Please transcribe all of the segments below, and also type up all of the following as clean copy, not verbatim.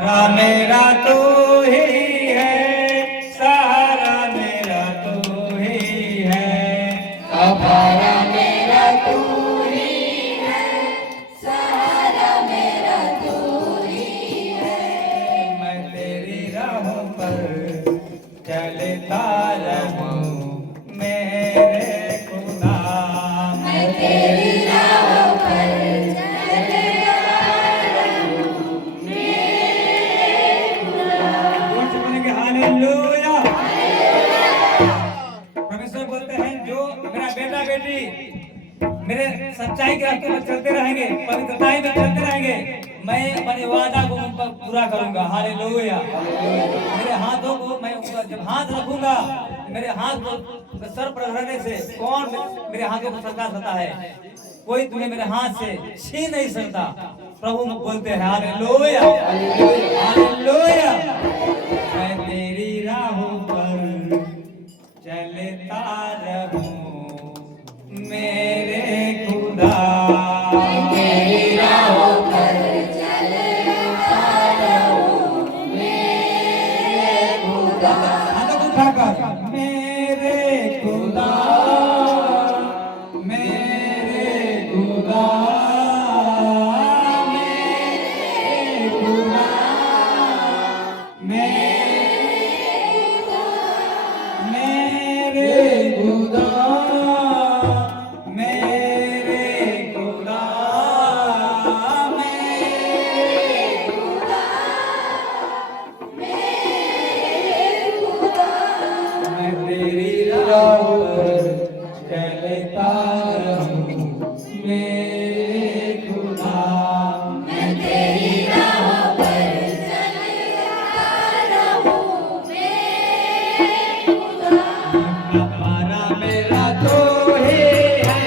मेरा तू ही है, सहारा मेरा तू ही है, सहारा मेरा तू ही है, सहारा मेरा तू ही है। मैं तेरी राहों पर चलता रहूं मेरे खुदा, मैं तेरी राहों पर चलता रहूं मेरे खुदा। जोर से बोलेंगे हालेलुया। परमेश्वर बोलते हैं जो मेरा बेटा बेटी मेरे सच्चाई के रास्ते पर चलते रहेंगे, पवित्रताई में चलते रहेंगे, मैं अपने वादा को उन पर पूरा करूंगा। हालेलुया। मेरे हाथों को मैं जब हाथ रखूंगा, मेरे हाथ को सर पर रखने से कौन मेरे हाथों को सरका सकता है? कोई तुम्हें मेरे हाथ से छीन नहीं सकता। प्रभु बोलते हैं हालेलुया हालेलुया। मैं तेरी राहों पर चलता रहूं मेरे खुदा, तेरी राहों पर चलता रहूं मेरे खुदा। हाथों को उठाकर मेरे खुदा, मेरे खुदा, मेरे खुदा, मेरे खुदा, मेरे खुदा, मैं तेरी राहों पर चलता रहूं मेरे खुदा, मैं तेरी राहों पर चलता रहूं मेरे खुदा। सहारा मेरा तो ही है,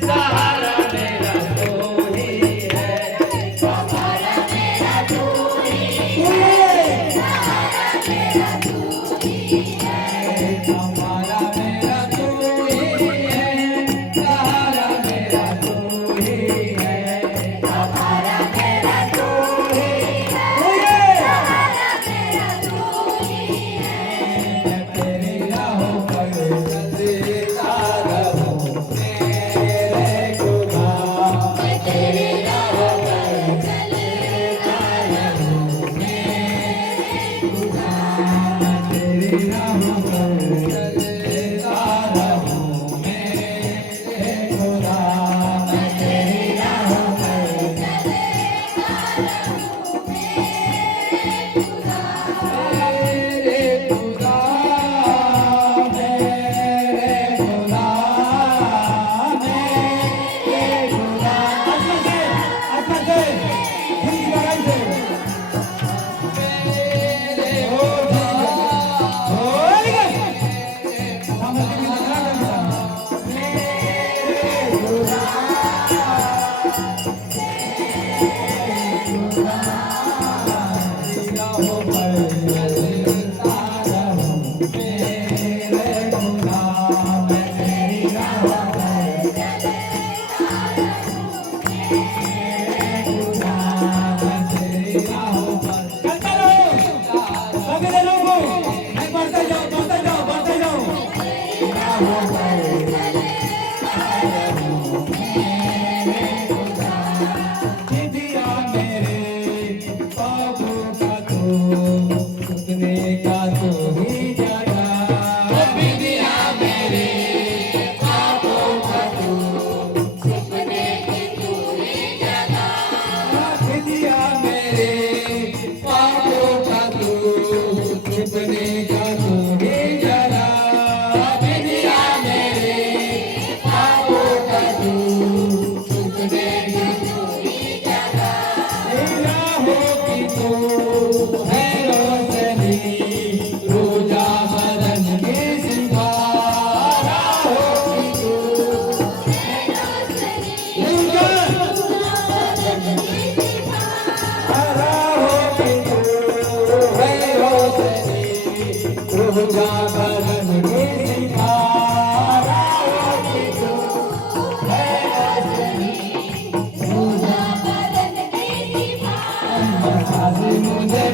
सहारा मेरा तो ही है, सहारा मेरा तू ही है, सहारा मेरा तू ही है। सहारा मेरा तो ही है, सहारा मेरा तो ही है, सहारा मेरा तू ही है, सहारा मेरा तू ही है। मैं तेरी राहों पर चलता रहूं मेरे खुदा, मैं तेरी राहों पर चलता रहूं मेरे खुदा। तेरी राहों पर चलता रहूं मेरे खुदा, मैं तेरी राहों पर चलता रहूं मेरे खुदा। मेरे खुदा, मेरे खुदा, मेरे खुदा। आत्मा से हिंदी गाना से मेरे खुदा, होली गॉड सामने की गाना करना मेरे खुदा, राहों पर चलता रहूं मेरे खुदा, मैं तेरी राहों पर चलता रहूं चलता रहो सभी लोगों को, मैं बढ़ते जाओ बढ़ते जाओ बढ़ते जाओ। राहों पर विधिया मेरे बाबू का तो सुनने का तो ही जाना, विधिया मेरे पापों का तू सपने की तू ही जगा। विधिया मेरे पापों का तो सुनने का तो ही जाना, विधिया मेरे पापों का तू सपने की तू ही जगा। राहों की तो है रोशनी, रोजा बदन के सिंगार, राहों की तो है रोशनी, रोजा बदन की दीवार। राहों की तो है रोशनी, रोजा बदन के सिंगार, राहों की तो है रोशनी, रोजा बदन की दीवार। आज मुझे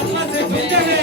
आत्मा से झूमते हुए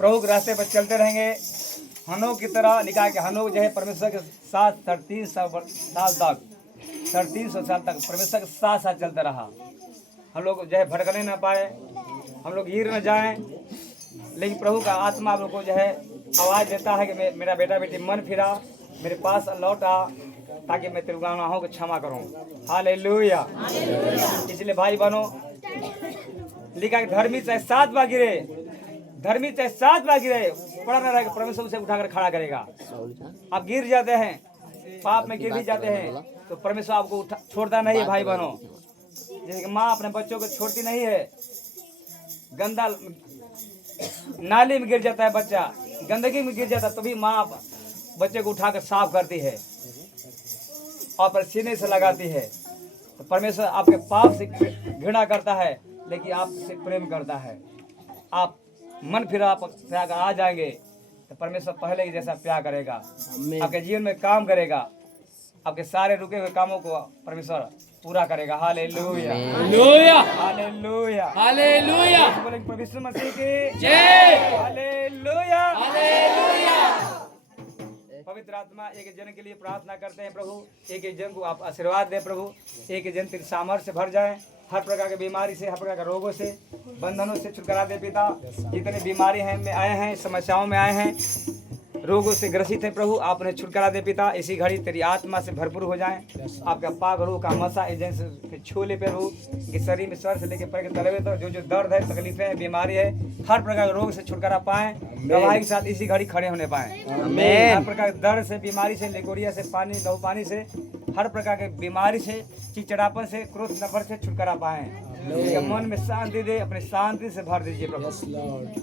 प्रभु के रास्ते पर चलते रहेंगे। हनोक की तरह निकाह के हनोक जो है परमेश्वर के साथ 350 साल तक परमेश्वर के साथ साथ चलता रहा। हम लोग जो है भटकने ना पाए, हम लोग गिर न जाएं, लेकिन प्रभु का आत्मा आप लोग को जो है आवाज़ देता है कि मेरा बेटा बेटी मन फिरा, मेरे पास लौट आ, ताकि मैं तेरे गुनाहों को क्षमा करूं। हालेलुया। इसलिए भाई बहनों, लिखा कि धर्मी चाहे 7 बार गिरे, धर्मी चाहे 7 बार गिरे, पड़ा न रहेगा, परमेश्वर उसे उठाकर खड़ा करेगा। आप गिर जाते हैं, पाप में गिर भी जाते हैं, तो परमेश्वर आपको छोड़ता नहीं है भाई बहनों। जैसे कि माँ अपने बच्चों को छोड़ती नहीं है, गंदा नाली में गिर जाता है बच्चा, गंदगी में गिर जाता है, तो भी माँ बच्चे को उठाकर साफ करती है और सीने से लगाती है। तो परमेश्वर आपके पाप से घृणा करता है, लेकिन आपसे प्रेम करता है। आप मन फिर आप अगर आ जाएंगे तो परमेश्वर पहले की जैसा प्यार करेगा, आपके जीवन में काम करेगा, आपके सारे रुके हुए कामों को परमेश्वर पूरा करेगा। हालेलुया, हालेलुया, हालेलुया, हालेलुया, बोलेंगे प्रभु यीशु मसीह की जय, हालेलुया, हालेलुया। पवित्र आत्मा एक जन के लिए प्रार्थना करते हैं। प्रभु एक जन को आप आशीर्वाद दें। प्रभु एक जन तेरी सामर्थ्य से भर जाए, हर प्रकार की बीमारी से, हर प्रकार के रोगों से, बंधनों से छुटकारा दे पिता। जितने बीमारी हैं में आए हैं, समस्याओं में आए हैं, रोगों से ग्रसित है प्रभु, आपने छुटकारा दे पिता। इसी घड़ी तेरी आत्मा से भरपूर हो जाएं। आपका पाक रूह का मसा एजेंसी छोले पे प्रभु कि शरीर में सर से लेकर पैर के तलवे तक जो दर्द है, तकलीफें हैं, बीमारी है, हर प्रकार के रोग से छुटकारा पाएं, गवाही के साथ इसी घड़ी खड़े होने पाएं। हर प्रकार के दर्द से, बीमारी से, लेकोरिया से, पानी लहू पानी से, हर प्रकार के बीमारी से, चिड़चिड़ापन से, क्रोध नफरत से छुटकारा पाएं। मन में शांति दे, अपने शांति से भर दीजिए प्रभु।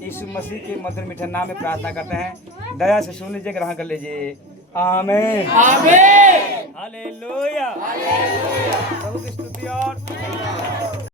यीशु मसीह के मधुर मीठे नाम में प्रार्थना करते हैं। दया से सुन लीजिए, ग्रहण कर लीजिए। आमीन, आमीन, हालेलुया, प्रभु की स्तुति और